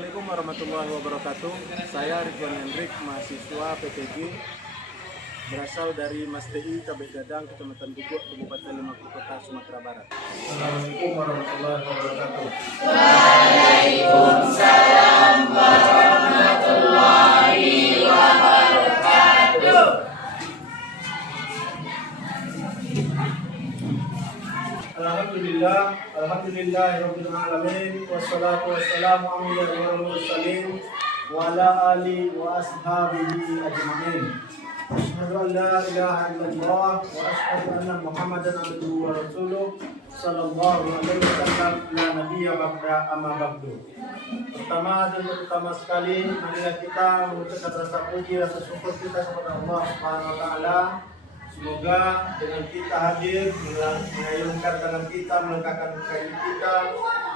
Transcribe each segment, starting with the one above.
Assalamualaikum warahmatullahi wabarakatuh. Saya Ridwan Hendrik, mahasiswa PPG, berasal dari Mas TI Kabeh Gadang, Kecamatan Guguk, Kabupaten Limau Kota, Sumatera Barat. Assalamualaikum warahmatullahi wabarakatuh. Waalaikumsalam warahmatullahi wabarakatuh. Alhamdulillahirabbil alamin wassalatu wassalamu ala mursalin wa ala alihi wa ashabihi ajma'in. Asyhadu an la ilaha illallah wa asyhadu anna Muhammadan abduhu wa rasuluh sallallahu alaihi wasallam la nabiyya ba'da amma ba'du. Pertama dan terutama sekali, marilah kita mengucapkan rasa puji, rasa syukur kita kepada Allah Subhanahu wa taala. Semoga dengan kita hadir, mengayunkan tangan kita, melengkapkan kain kita,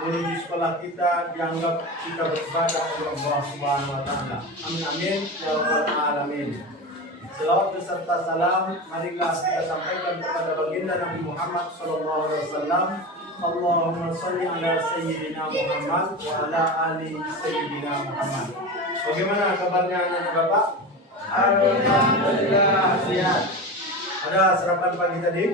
menuju sekolah kita, dianggap kita beribadah kepada Allah Subhanahu wa taala. Amin amin ya rabbal alamin. Selawat beserta salam marilah kita sampaikan kepada baginda Nabi Muhammad sallallahu alaihi wasallam. Allahumma shalli ala sayyidina Muhammad wa ala ali sayyidina Muhammad. Bagaimana kabarnya anak Bapak? Alhamdulillah sehat. Ada sarapan pagi tadi?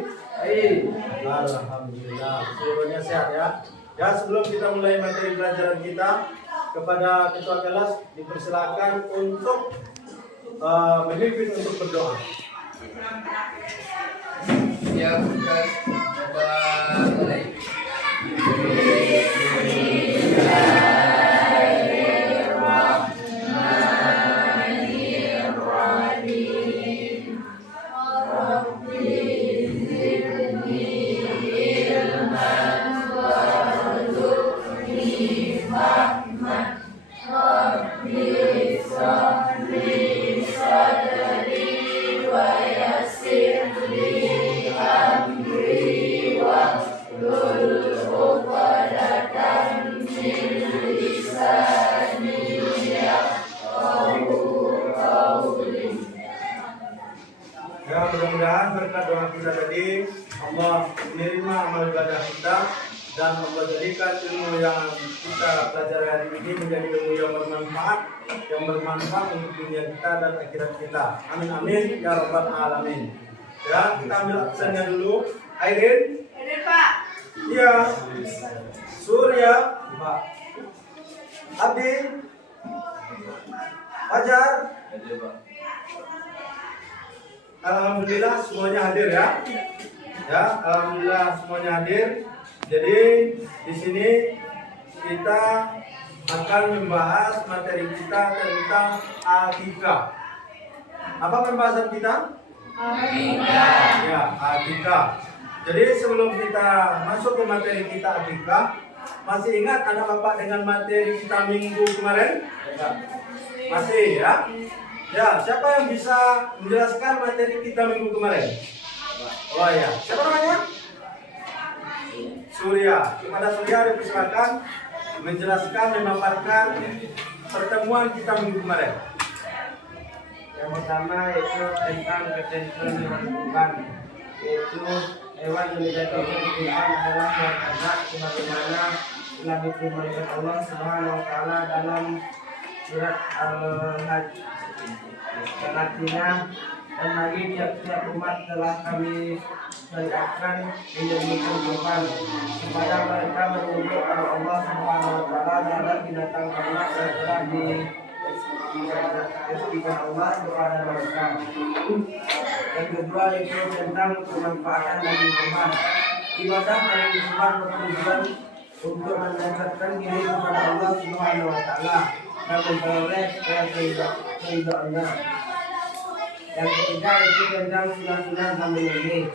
Alhamdulillah, seluruhnya sehat ya. Ya, sebelum kita mulai materi pelajaran kita, kepada ketua kelas dipersilakan untuk memimpin untuk berdoa. Ya, kita coba mulai. Ya, mudah-mudahan berkat doa kita tadi Allah menerima amal ibadah kita dan Allah jadikan ilmu yang kita pelajari hari ini menjadi ilmu yang bermanfaat untuk dunia kita dan akhirat kita. Amin amin ya rabbal alamin. Ya, kita ambil absennya dulu. Airin? Hadir, Pak. Iya. Surya? Pak. Abdi? Fajar? Hadir, Pak. Alhamdulillah semuanya hadir ya. Ya, alhamdulillah semuanya hadir. Jadi di sini kita akan membahas materi kita tentang akikah. Apa pembahasan kita? Akikah. Ya, akikah. Jadi sebelum kita masuk ke materi kita akikah, masih ingat anak Bapak dengan materi kita minggu kemarin? Masih ya? Ya, siapa yang bisa menjelaskan materi kita minggu kemarin? Oh ya, siapa namanya? Surya. Kepada Surya dipersilakan menjelaskan, memaparkan pertemuan kita minggu kemarin. Yang pertama yaitu tentang ketentuan hewan kurban, yaitu hewan yang dijadikan kurban adalah hewan ternak sebagaimana telah difirmankan Allah Subhanahu wa taala dalam surat Al-Hajj. Dan artinya, dan lagi tiap-tiap umat telah kami syariatkan menjadi kurban supaya mereka menyembelih kepada Allah Subhanahu wa taala terhadap binatang ternak yang telah direzekikan Allah kepada mereka. Yang kedua yaitu tentang kemanfaatan daging kurban. Ibadah daging kurban bertujuan untuk mendekatkan diri kepada Allah Subhanahu wa taala dan memperoleh keridhaannya. Yang ketiga itu tentang sunah-sunah sambil ini.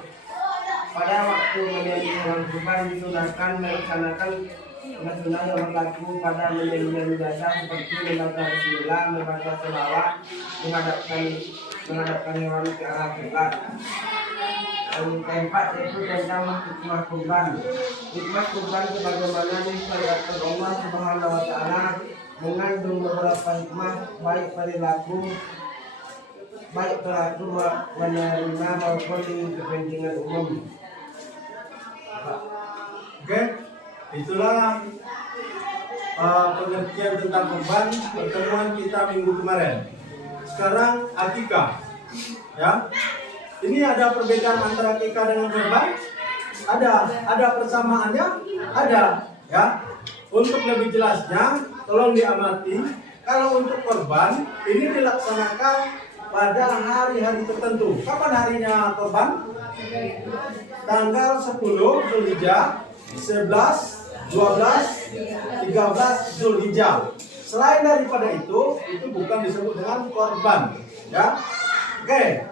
Pada waktu menyembelih hewan kurban disunahkan melaksanakan sunah-sunah yang berlaku pada menyembelih biasa seperti membaca bismillah, membaca selawat, menghadapkan hewan ke arah kiblat. Yang keempat yaitu tentang hikmah kurban. Hikmah kurban sebagaimana disyariatkan Allah Subhanahu wa taala mengandung beberapa hikmah baik perilaku menerima maupun kepentingan umum. Oke, itulah pengertian tentang kurban pertemuan kita minggu kemarin. Sekarang akikah, ya. Ini ada perbedaan antara akikah dengan kurban? Ada persamaannya? Ada, ya. Untuk lebih jelasnya, tolong diamati. Kalau untuk kurban ini dilaksanakan pada hari-hari tertentu. Kapan harinya kurban? Tanggal 10 Zulhijjah, 11, 12, 13 Zulhijjah. Selain daripada itu bukan disebut dengan korban, ya. Oke.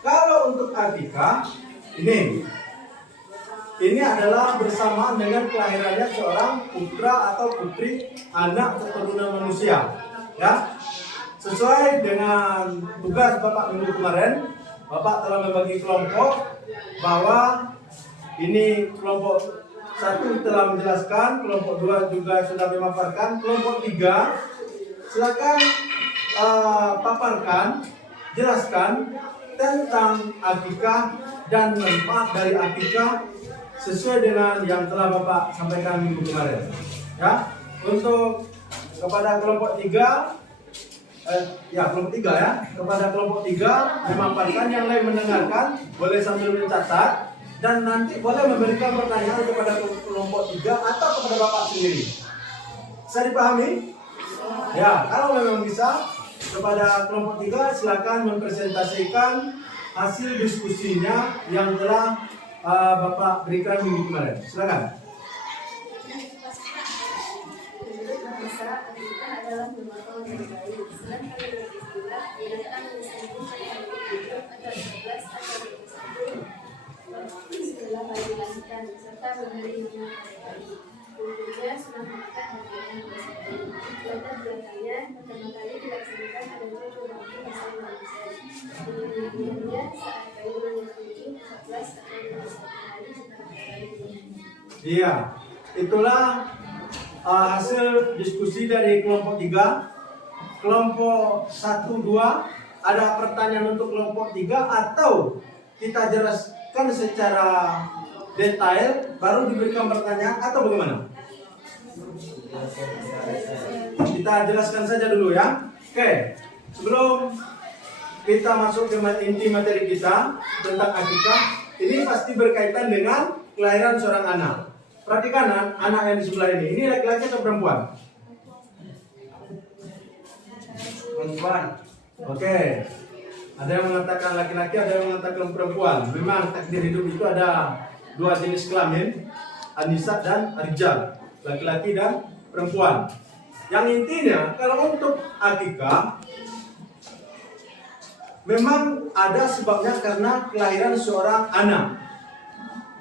Kalau untuk akikah ini adalah bersamaan dengan kelahirannya seorang putra atau putri anak keturunan manusia, ya. Sesuai dengan tugas Bapak minggu kemarin, Bapak telah membagi kelompok bahwa ini kelompok 1 telah menjelaskan, kelompok 2 juga sudah memaparkan, kelompok 3 silakan paparkan, jelaskan tentang akikah dan manfaat dari akikah sesuai dengan yang telah Bapak sampaikan minggu kemarin. Ya, untuk kepada kelompok 3 kelompok 3 ya. Kepada kelompok 3 memaparkan, yang lain mendengarkan, boleh sambil mencatat. Dan nanti boleh memberikan pertanyaan kepada kelompok 3 atau kepada Bapak sendiri. Bisa dipahami? Ya, kalau memang bisa, kepada kelompok 3 silakan mempresentasikan hasil diskusinya yang telah Bapak berikan minggu kemarin. Silakan. Adalah memotong yang baik. Sedangkan yang istilah binatang disebut atau 12 atau 21 setelah dilahirkan serta memberi nama bayi. Tentunya sudah memakan bagian latar belakangnya pertama kali dilaksanakan pada 7 Rabi Hasan manusia. Kemudiannya saat bayi menyusui 14 atau 21 hari setelah bayi. Iya, itulah hasil diskusi dari kelompok 3. Kelompok 1, 2, ada pertanyaan untuk kelompok 3 atau kita jelaskan secara detail baru diberikan pertanyaan atau bagaimana? Kita jelaskan saja dulu ya. Oke, sebelum kita masuk ke inti materi kita tentang akikah, ini pasti berkaitan dengan kelahiran seorang anak. Perhatikan anak yang di sebelah ini laki-laki atau perempuan? Perempuan. Oke. Ada yang mengatakan laki-laki, ada yang mengatakan perempuan. Memang takdir hidup itu ada 2 jenis kelamin, an-nisa dan ar-rijal, laki-laki dan perempuan. Yang intinya kalau untuk akikah memang ada sebabnya karena kelahiran seorang anak.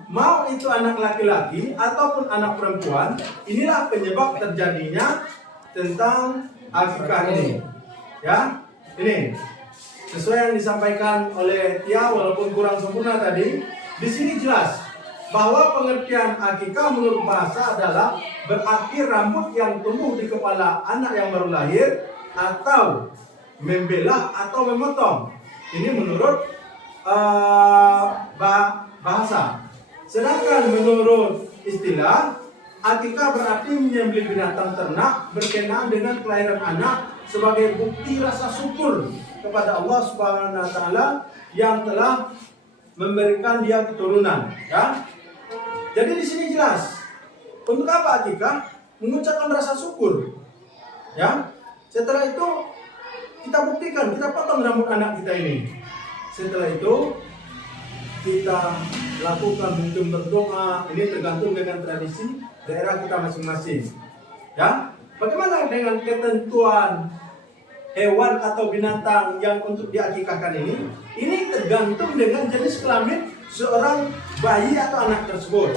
Mau itu anak laki-laki ataupun anak perempuan, inilah penyebab terjadinya tentang akikah ini. Ya, ini sesuai yang disampaikan oleh Tia, walaupun kurang sempurna tadi. Di sini jelas bahwa pengertian akikah menurut bahasa adalah berarti rambut yang tumbuh di kepala anak yang baru lahir atau membelah atau memotong. Ini menurut bahasa. Sedangkan menurut istilah, akikah berarti menyembelih binatang ternak berkenaan dengan kelahiran anak sebagai bukti rasa syukur kepada Allah Subhanahu wa taala yang telah memberikan dia keturunan, ya. Jadi di sini jelas untuk apa akikah? Mengucapkan rasa syukur. Ya. Setelah itu kita buktikan, kita potong rambut anak kita ini. Setelah itu kita lakukan mungkin berdoa, ini tergantung dengan tradisi daerah kita masing-masing. Ya, bagaimana dengan ketentuan hewan atau binatang yang untuk diakikahkan ini? Ini tergantung dengan jenis kelamin seorang bayi atau anak tersebut.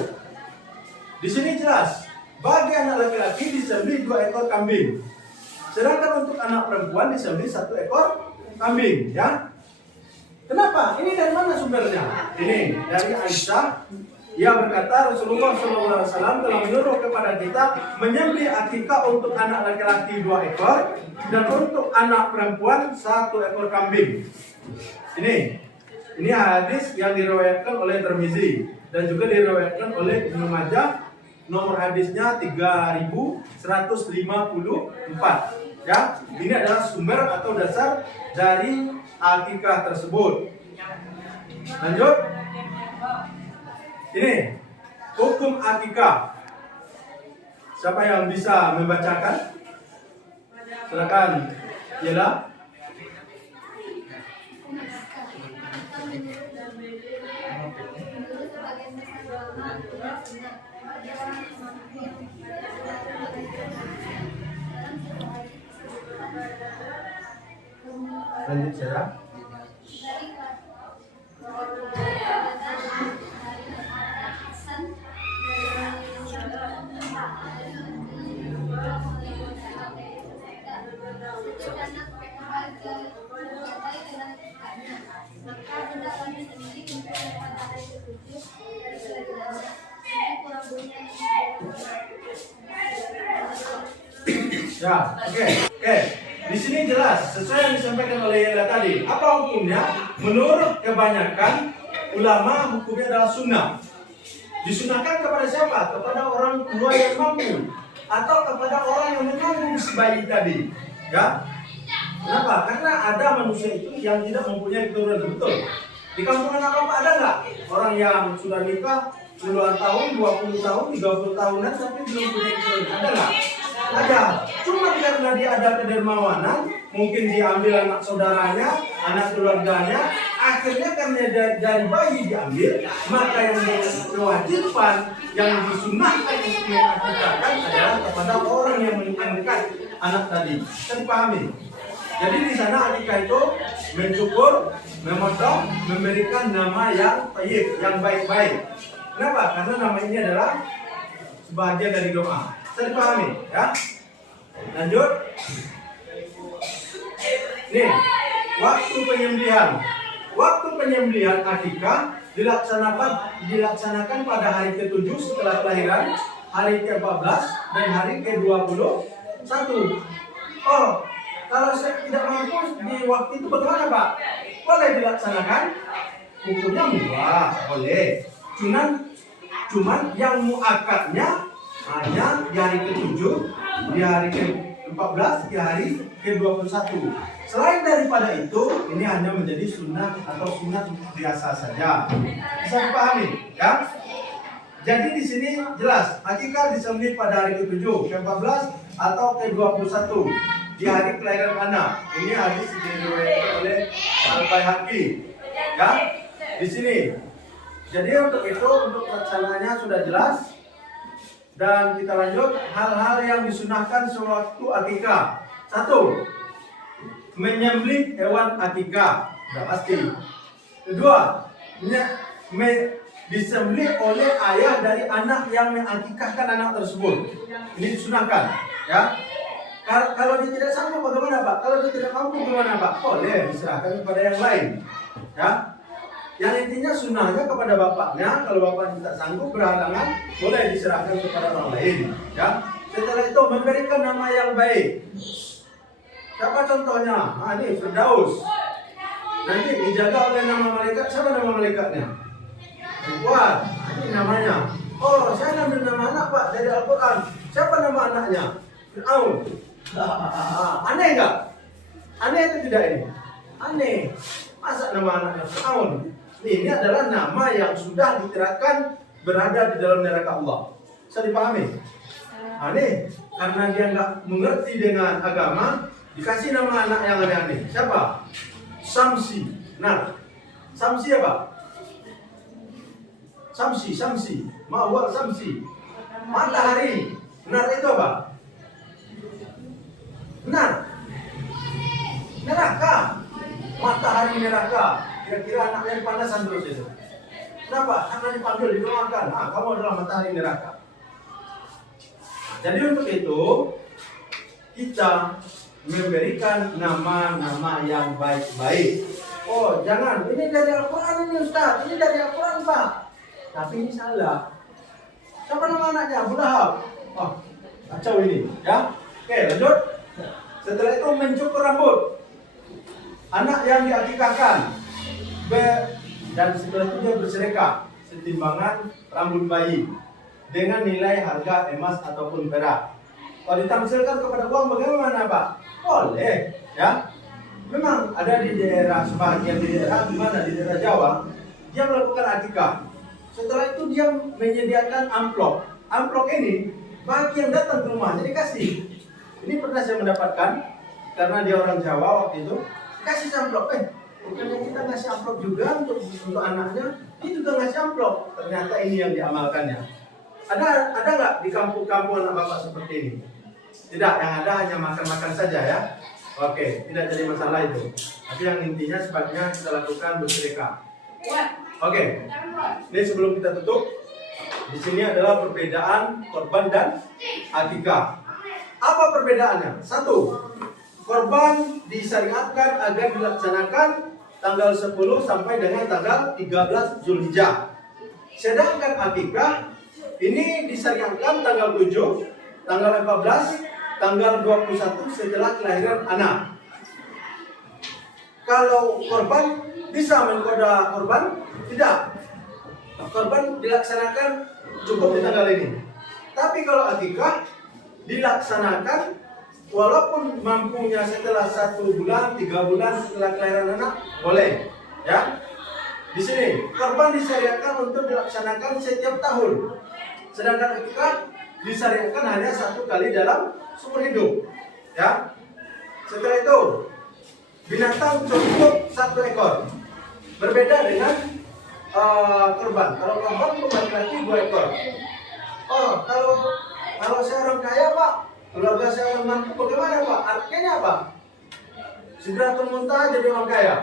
Di sini jelas, bagi anak laki-laki disembelih 2 ekor kambing. Sedangkan untuk anak perempuan disembelih 1 ekor kambing, ya. Kenapa? Ini dari mana sumbernya? Ini dari Aisyah. Ia berkata Rasulullah SAW telah menyuruh kepada kita menyembelih akikah untuk anak laki-laki 2 ekor dan untuk anak perempuan 1 ekor kambing. Ini hadis yang diriwayatkan oleh Tirmizi dan juga diriwayatkan oleh Ibnu Majah nomor hadisnya 3154. Ya, ini adalah sumber atau dasar dari akikah tersebut. Lanjut. Ini hukum akikah. Siapa yang bisa membacakan? Silakan. Ialah lanjut saya. Ya, oke. Di sini jelas sesuai yang disampaikan oleh Yela tadi. Apa hukumnya? Menurut kebanyakan ulama hukumnya adalah sunnah. Disunahkan kepada siapa? Kepada orang tua yang mampu atau kepada orang yang mengandung si bayi tadi. Ya. Kenapa? Karena ada manusia itu yang tidak mempunyai keturunan. Betul. Di kampung anak bapak ada nggak orang yang sudah nikah puluhan tahun, 20 tahun, 30 tahunan tapi belum punya keturunan? Ada nggak? Ada. Cuma karena dia ada kedermawanan, mungkin diambil anak saudaranya, anak keluarganya, akhirnya karena dari bayi diambil, maka yang kewajiban yang disunahkan untuk mengakikahkan adalah kepada orang yang mengangkat anak tadi. Kan dipahami? Jadi di sana akikah itu mencukur, memotong, memberikan nama yang thayyib, yang baik-baik. Kenapa? Karena nama ini adalah sebagian dari doa. Bisa dipahami, ya? Lanjut. Nih, waktu penyembelihan. Waktu penyembelihan akikah dilaksanakan pada hari ke-7 setelah kelahiran, hari ke-14 dan hari ke-21. Oh, kalau saya tidak mampu di waktu itu bagaimana, Pak? Boleh dilaksanakan? Hukumnya mubah, boleh. Cuman yang muakkadnya hanya di hari ke-7, di hari ke-14, di hari ke-21. Selain daripada itu, ini hanya menjadi sunnah atau sunat biasa saja. Bisa dipahami, ya? Jadi di sini jelas, akikah disembelih pada hari ke-7, ke-14 atau ke-21 di hari kelahiran anak. Ini hadis diriwayatkan oleh Al-Baihaqi. Ya, di sini. Jadi untuk itu, untuk pelaksanaannya sudah jelas. Dan kita lanjut hal-hal yang disunahkan sewaktu akikah. 1. Menyembelih hewan akikah, sudah pasti. 2. Disembelih oleh ayah dari anak yang mengakikahkan anak tersebut. Ini disunahkan, ya. Kalau dia tidak sanggup bagaimana, Pak? Kalau dia tidak mampu bagaimana, Pak? Boleh diserahkan kepada yang lain, ya. Yang intinya sunnahnya kepada bapaknya. Kalau bapaknya tidak sanggup berhalangan, boleh diserahkan kepada orang lain, ya. Setelah itu memberikan nama yang baik. Siapa contohnya? Ini Firdaus. Nanti dijaga oleh nama malaikat. Siapa nama malaikatnya? Ridwan. Ini namanya. Oh, saya ambil nama anak, Pak, dari Al-Quran. Siapa nama anaknya? Fir'aun. Aneh nggak? Aneh itu tidak ini? Aneh. Masa nama anaknya Fir'aun? Ini adalah nama yang sudah diterapkan berada di dalam neraka Allah. Bisa dipahami? Aneh. Karena dia nggak mengerti dengan agama, dikasih nama anak yang aneh-aneh. Siapa? Samsi. Nah, Samsi apa? Samsi. Ma'wal Samsi. Matahari. Nar itu apa? Nar. Neraka. Matahari neraka. Kira-kira anaknya dipanasan terus itu. Kenapa? Karena dipanggil, didoakan. Kamu adalah matahari neraka. Jadi untuk itu kita memberikan nama-nama yang baik-baik. Oh, jangan. Ini dari Al-Quran ini, Ustaz. Ini dari Al-Quran, Pak. Tapi ini salah. Siapa nama anaknya? Abu Lahab. Oh, kacau ini, ya. Oke, lanjut. Setelah itu mencukur rambut anak yang diakikahkan. Dan setelah itu dia bersedekah setimbangan rambut bayi. dengan nilai harga emas ataupun perak. Kalau ditamsilkan kepada uang bagaimana Pak? Boleh, ya. Memang ada di daerah sebagian di daerah di mana di daerah Jawa dia melakukan akikah. Setelah itu dia menyediakan amplop. Amplop ini bagi yang datang ke rumahnya dikasih. Ini pernah saya mendapatkan karena dia orang Jawa waktu itu kasih amplop. Bukannya kita ngasih amplop juga untuk anaknya, dia juga ngasih amplop. Ternyata ini yang diamalkannya. Ada nggak di kampung-kampung anak bapak seperti ini? Tidak, yang ada hanya makan-makan saja ya. Oke, tidak jadi masalah itu. Tapi yang intinya sebaiknya kita lakukan bersedekah. Oke, ini sebelum kita tutup, di sini adalah perbedaan korban dan akikah. Apa perbedaannya? Satu, korban disyariatkan agar dilaksanakan tanggal 10 sampai dengan tanggal 13 Zulhijjah. Sedangkan akikah ini disyariatkan tanggal 7, tanggal 14, tanggal 21 setelah kelahiran anak. Kalau korban bisa mengkoda korban? Tidak. Korban dilaksanakan cukup di tanggal ini. Tapi kalau akikah dilaksanakan walaupun mampunya setelah 1 bulan, 3 bulan setelah kelahiran anak, boleh. Ya. Di sini korban disyariatkan untuk dilaksanakan setiap tahun. Sedangkan akikah disyariatkan hanya 1 kali dalam seumur hidup. Ya. Setelah itu binatang cukup 1 ekor. Berbeda dengan korban. Kalau korban laki-laki 2 ekor. Oh, kalau saya orang kaya Pak, keluarga saya orang mampu, bagaimana Pak? Artinya apa? Sidratul Muntaha jadi orang kaya.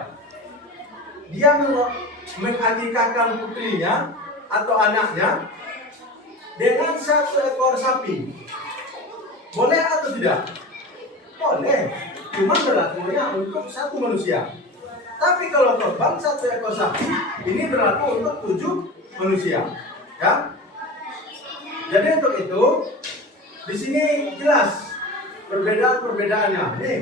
Dia mengakikahkan putrinya atau anaknya dengan 1 ekor sapi. Boleh atau tidak? Boleh. Cuma berlakunya untuk 1 manusia. Tapi kalau korban 1 ekor sapi, ini berlaku untuk 7 manusia. Ya. Jadi untuk itu, di sini jelas perbedaan-perbedaannya. Nih,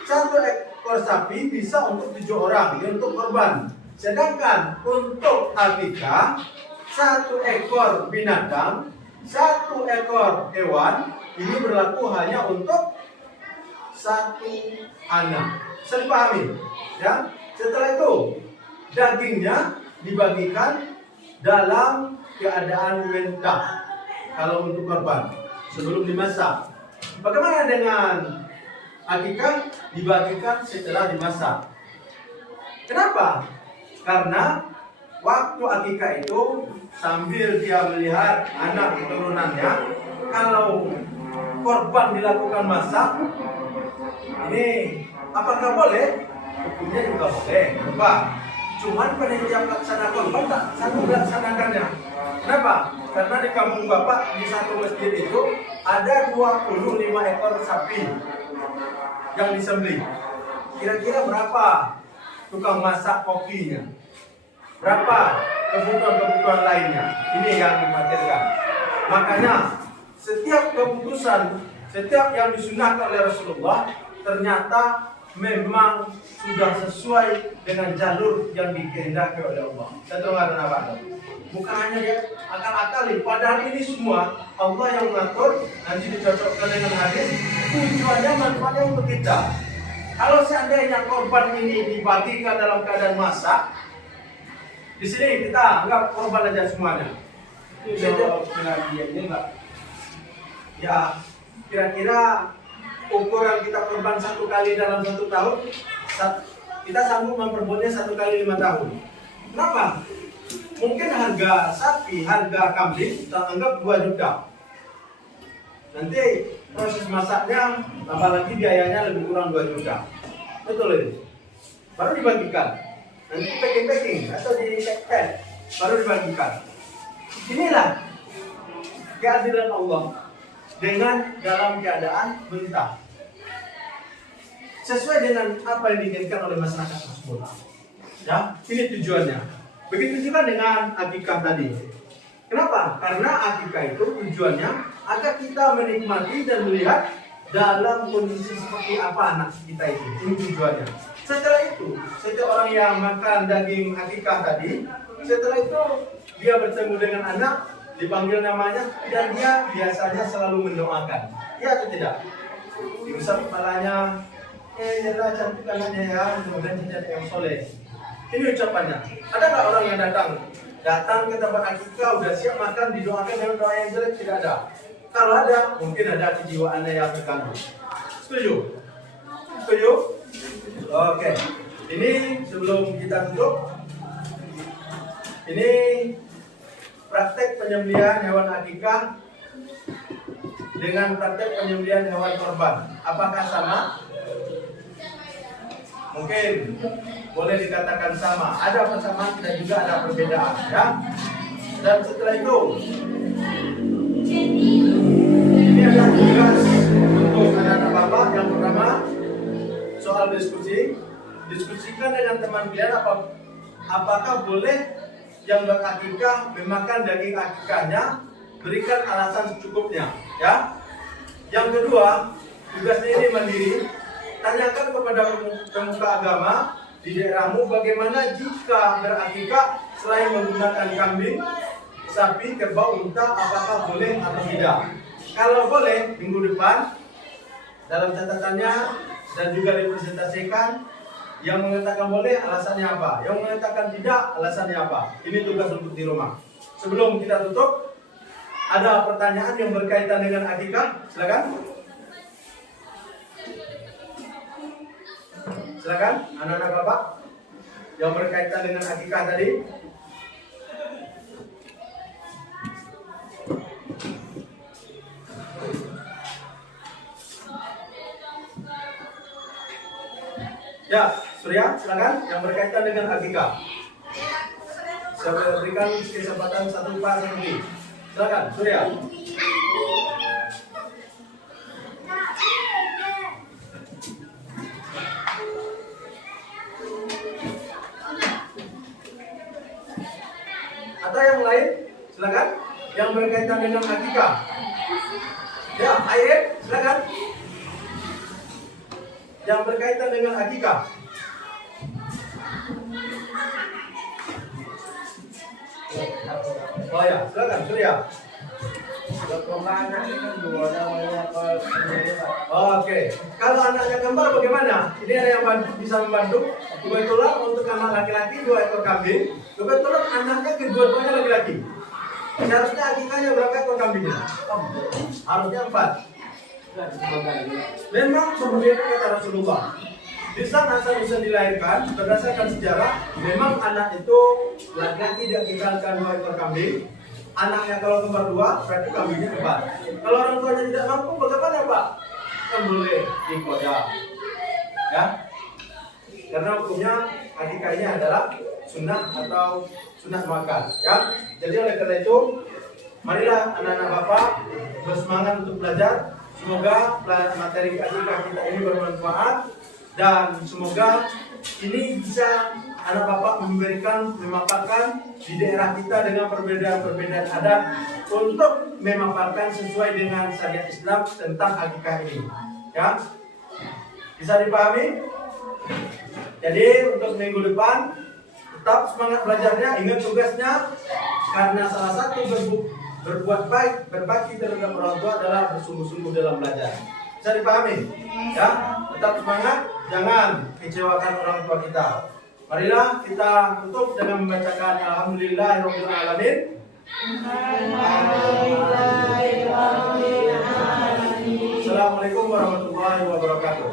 1 ekor sapi bisa untuk 7 orang, ini untuk korban. Sedangkan untuk akikah 1 ekor binatang, 1 ekor hewan, ini berlaku hanya untuk 1 anak. Bisa dipahami? Ya. Setelah itu, dagingnya dibagikan dalam keadaan mentah. Kalau untuk korban, sebelum dimasak. Bagaimana dengan akikah? Dibagikan setelah dimasak. Kenapa? Karena waktu akikah itu sambil dia melihat anak keturunannya, kalau korban dilakukan masak, ini apakah boleh? Hukumnya juga boleh. Coba. Cuman panitia pelaksana korban tak sanggup melaksanakannya. Kenapa? Karena di kampung bapak di satu masjid itu ada 25 ekor sapi yang disembelih. Kira-kira berapa tukang masak kokinya? Berapa kebutuhan-kebutuhan lainnya? Ini yang dimaksudkan. Makanya setiap keputusan, setiap yang disunahkan oleh Rasulullah ternyata memang sudah sesuai dengan jalur yang dikehendaki oleh Allah. Saya dengar apa? Bukan hanya dia akal-akali, padahal ini semua Allah yang mengatur, nanti dicocokkan dengan hadis, tujuannya manfaatnya untuk kita. Kalau seandainya korban ini dibagikan dalam keadaan masak, di sini kita anggap korban aja semuanya. Itu pengajiannya enggak? Ya, kira-kira ukuran kita korban 1 kali dalam 1 tahun, kita sanggup memperbuatnya 1 kali 5 tahun. Kenapa? Mungkin harga sapi, harga kambing kita anggap 2 juta. Nanti proses masaknya tambah lagi biayanya lebih kurang 2 juta. Betul ini. Baru dibagikan. Nanti packing atau di pack baru dibagikan. Inilah keadilan Allah dengan dalam keadaan mentah. Sesuai dengan apa yang diinginkan oleh masyarakat tersebut. Ya, ini tujuannya. Begitu juga dengan akikah tadi. Kenapa? Karena akikah itu tujuannya agar kita menikmati dan melihat dalam kondisi seperti apa anak kita itu. Ini tujuannya. Setelah itu, setiap orang yang makan daging akikah tadi, setelah itu dia bertemu dengan anak, dipanggil namanya, dan dia biasanya selalu mendoakan. Iya atau tidak? Diusap kepalanya, jadilah cantik anaknya ya, mudah-mudahan jadi yang soleh. Ini ucapannya. Ada nggak orang yang datang ke tempat akikah, udah siap makan, didoakan dengan doa yang jelek? Tidak ada. Kalau ada, mungkin ada kejiwaannya yang terganggu. Setuju? Setuju? Oke. Ini sebelum kita tutup, ini praktek penyembelihan hewan akikah dengan praktek penyembelihan hewan korban. Apakah sama? Mungkin boleh dikatakan sama. Ada persamaan dan juga ada perbedaan, ya. Dan setelah itu, ini adalah tugas untuk anak-anak bapak. Yang pertama, soal diskusi. Diskusikan dengan teman kalian apakah boleh yang berakikah memakan daging akikahnya, berikan alasan secukupnya, ya. Yang kedua, tugasnya ini mandiri. Tanyakan kepada pemuka agama di daerahmu bagaimana jika berakikah selain menggunakan kambing, sapi, kerbau, unta, apakah boleh atau tidak. Kalau boleh, minggu depan dalam catatannya dan juga dipresentasikan. Yang mengatakan boleh alasannya apa, yang mengatakan tidak alasannya apa. Ini tugas untuk di rumah. Sebelum kita tutup, ada pertanyaan yang berkaitan dengan akikah? Silakan. Silakan anak-anak bapak yang berkaitan dengan akikah tadi. Ya, Surya, silakan yang berkaitan dengan akikah. Saya berikan kesempatan satu Pak Sandi. Silakan, Surya. Atau yang lain, silakan. Yang berkaitan dengan akikah. Ya, Ayat, silakan. Yang berkaitan dengan akikah. Oh ya, silakan Surya. Oke, kalau anaknya kembar bagaimana? Ini ada yang bisa membantu. Kebetulan untuk anak laki-laki 2 ekor kambing. Kebetulan anaknya kedua-duanya laki-laki. Seharusnya akikahnya berapa ekor kambingnya? Harusnya 4. Memang sebenarnya kata Rasulullah, di saat Hasan Husain dilahirkan, berdasarkan sejarah, memang anak itu laki-laki diakikahkan 2 ekor kambing. Anaknya kalau kembar 2, berarti kambingnya 4. Kalau orang tuanya tidak mampu, bagaimana Pak? Kan boleh dikoda, ya. Karena hukumnya akikah ini adalah sunnah atau sunnah makan, ya. Jadi oleh karena itu, marilah anak-anak bapak bersemangat untuk belajar. Semoga materi akikah kita ini bermanfaat dan semoga ini bisa anak bapak memaparkan di daerah kita dengan perbedaan-perbedaan adat untuk memaparkan sesuai dengan syariat Islam tentang akikah ini. Ya, bisa dipahami? Jadi untuk minggu depan tetap semangat belajarnya, ingat tugasnya, karena salah satu berbuat baik, berbakti terhadap orang tua adalah bersungguh-sungguh dalam belajar. Bisa dipahami? Ya, tetap semangat, jangan kecewakan orang tua kita. Marilah kita tutup dengan membacakan Alhamdulillahirabbil alamin. Assalamualaikum warahmatullahi wabarakatuh.